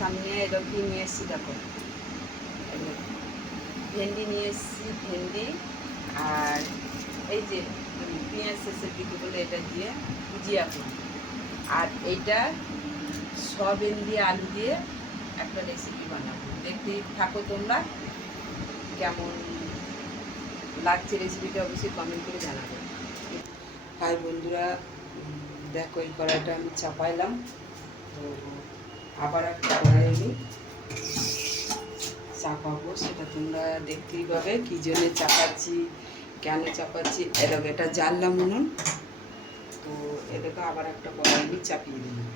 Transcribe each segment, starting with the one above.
সামনে এটা কি নিয়ে এসেছি দেখো, ভেন্ডি নিয়ে এসেছি, ভেন্ডি আর এই যে পেঁয়াজ শেষের দিকে বলে এটা দিয়ে ভুজিয়া করি। আর এইটা সয়াবিন দিয়ে আলু দিয়ে একটা রেসিপি বানাবো, দেখতে থাকো তোমরা। কেমন লাগছে রেসিপিটা অবশ্যই কমেন্ট করে জানাবে। হাই বন্ধুরা, দেখো এই কড়াইটা আমি চাপাইলাম, তো আবার একটা কড়াই আমি চাপাবো, সেটা তোমরা দেখতেই পাবে কী জন্যে চাপাচ্ছি, কেন চাপাচ্ছি। এরকম এটা জ্বাললাম উনুন, তো এ দেখো আবার একটা কড়াই আমি চাপিয়ে দিলাম।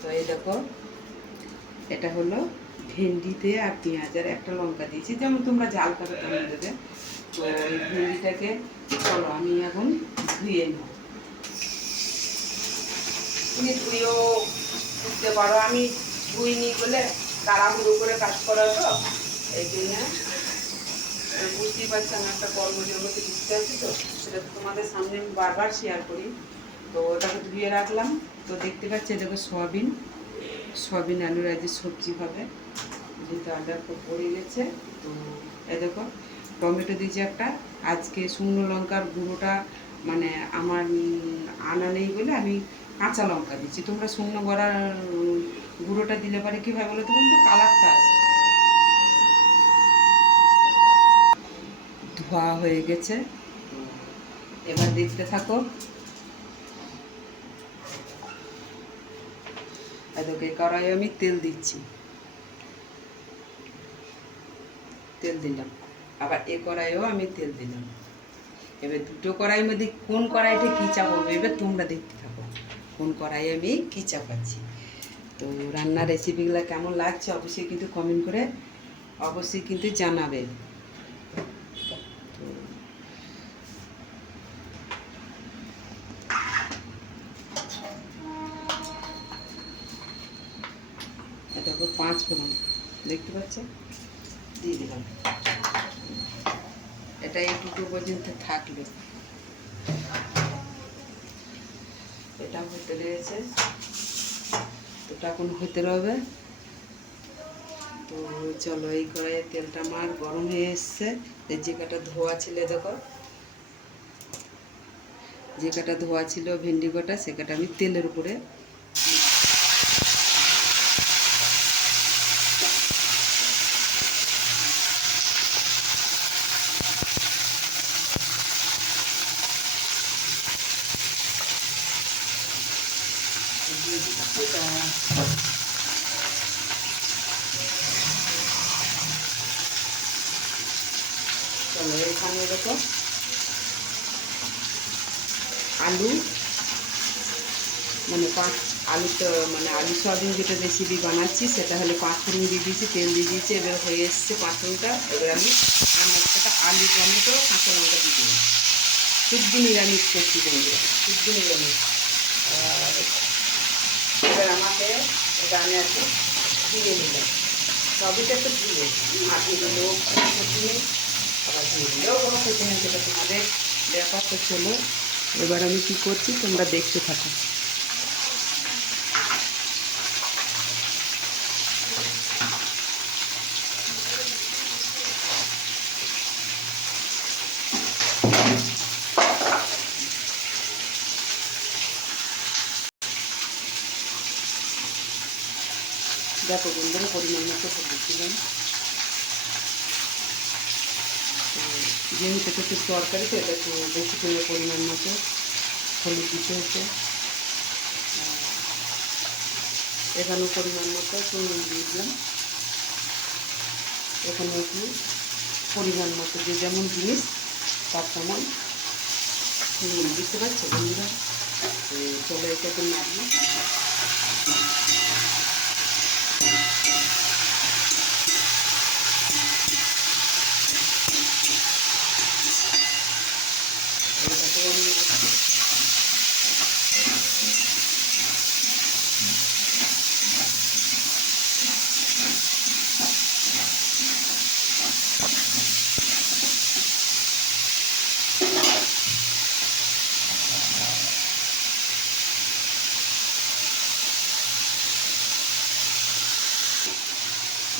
তো এই দেখো এটা হলো ভেন্ডিতে আর পেঁয়াজ আর একটা লঙ্কা দিয়েছি, যেমন তোমরা ঝাল খাবে তেমন দেবে। তো এই ভেন্ডিটাকে চলো আমি এখন ধুয়ে নেব। তুমি ধুয়েও বুঝতে পারো, আমি ধুইনি বলে তাড়াহুড়ো করে কাজ করা, তো এই জন্য বুঝতেই পারছি আমি একটা কর্মজগতে বুঝতে আছি, তো সেটা তোমাদের সামনে আমি বারবার শেয়ার করি। তো ওটাকে ধুয়ে রাখলাম। তো দেখতে পাচ্ছি দেখো সয়াবিন আলুর আজ সবজি হবে, যেহেতু আলুটা খুব পড়ে গেছে। তো এই দেখো টমেটো দিয়েছি একটা, আজকে শুকনো লঙ্কার গুঁড়োটা মানে আমার আনা নেই বলে আমি কাঁচা লঙ্কা দিচ্ছি। তোমরা শুকনো গুঁড়োটা দিলে পারে কী হয় বলো তো, কিন্তু কালারটা আছে। ধোয়া হয়ে গেছে, এবার দেখতে থাকো। এদিকে কড়াইয়ে আমি তেল দিচ্ছি, তেল দিলাম, আবার এ কড়াইয়েও আমি তেল দিলাম। এবার দুটো কড়াইয়ের মধ্যে কোন কড়াইতে কী চাপাবো এবার তোমরা দেখতে থাকো, কোন কড়াইয়ে আমি কী চাপাচ্ছি। তো রান্নার রেসিপিগুলো কেমন লাগছে অবশ্যই কিন্তু কমেন্ট করে অবশ্যই কিন্তু জানাবে। দেখো 5 ফোড়ন দেখতে পাচ্ছ, দিয়ে দিলাম। এটা এইটুকু পর্যন্ত থাকবে, এটা হতে রয়েছে, তো এখন হতে হবে। তো চলো এই কড়াইয়ে তেলটা আমার গরম হয়ে এসছে। এই যে কাটা ধোয়া ছিল দেখো, যে কাটা ধোয়া ছিল ভেন্ডি কটা, সে কাটা আমি তেলের উপরে চলো এখানে দেখো আলু মানে আলু তো মানে আলু সয়াবিন যেটা রেসিপি বানাচ্ছি সেটা হলে 5 ফোড়ন দিয়ে দিয়েছি, তেল দিয়ে দিয়েছি, এবার হয়ে এসছে 5 ফোড়নটা। এবার আমি আমার সাথে আলু টমেটো কাঁচা লঙ্কা দিয়ে দিলাম। শুদ্ধ নিরামিষ করছি বন্ধুরা, শুদ্ধ নিরামিষ। এবার আমাকে এটা আমি একটু ধুয়ে নিলাম, সবইটা একটু ধুয়ে মাটি দিলেও কোনো ক্ষতি নেই, আবার ধুয়ে দিলেও কোনো ক্ষতি নেই, সেটা তোমাদের ব্যাপার। তো চলো এবার আমি কী করছি তোমরা দেখতে থাকো। দেখো বন্ধুরা পরিমাণ মতো হলুদ দিলাম, যেহেতু এটা একটু তরকারি তো এটা একটু বেশি করে পরিমাণ মতো হলুদ দিতে হচ্ছে। এখানেও পরিমাণ মতো নুন দিয়ে দিলাম, এখানে একটু পরিমাণ মতো যে যেমন জিনিস তার তেমন নুন, বুঝতে পারছো বন্ধুরা। চলো এটাকে নাড়িয়ে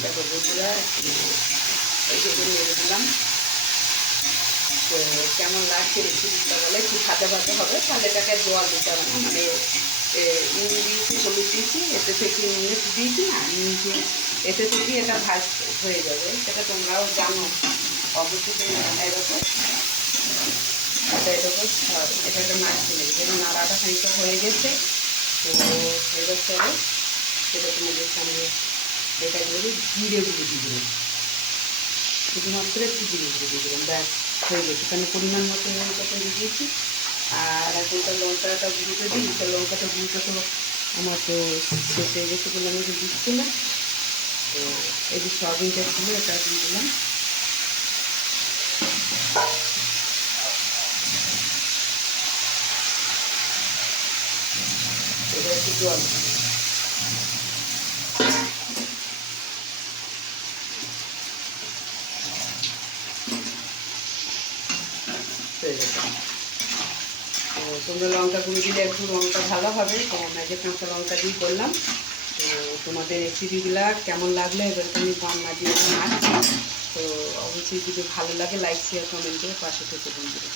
দেখো বন্ধুরা এইভাবে নেড়ে দিলাম। তো কেমন লাগছে রেসিপিটা বলে, একটু ভাজা ভাজা হবে, তাহলে এটাকে জল দিতে হবে না, মানে নুন দিয়েছি, হলুদ দিয়েছি, এতে থেকে নুন একটু দিয়েছি না, নুনকে এতে থেকে এটা ভাজ হয়ে যাবে, সেটা তোমরাও জানো অবশ্যই। এরকম এরকম এটা একটা মাছ চলে গেছে, নাড়াটা খানিকটা হয়ে গেছে। তো এবার চলো সেটা তোমাদের সামনে দেখা যাবে। জিরে গুঁড়ো দিয়ে দিলাম, শুধুমাত্র একটু জিরে গুঁড়ো দিয়ে দিলাম, ব্যাস হয়ে গেছে। কারণ পরিমাণ মতো লঙ্কা তৈরি দিয়েছি। আর এখনটা লঙ্কাটা গুঁড়োতে দিই, তো লঙ্কাটা গুঁড়োটা তো আমার তো শেষ হয়ে গেছে বলে আমি দিচ্ছি না। তো এই যে সয়াবিনটা ছিল এটা দিয়ে দিলাম। এবার একটু জল হয়ে যাবে। তো তোমরা লঙ্কা গুঁড়ো দিলে একটু রঙটা ভালো হবে, তো আমরা যে কাঁচা লঙ্কা দিয়ে করলাম। তো তোমাদের রেসিপিগুলা কেমন লাগলো এবার তো আমি গান মাঝিয়ে আসছি। তো অবশ্যই যদি ভালো লাগে লাইক শেয়ার কমেন্ট করে পাশে থেকে বন্ধুরা।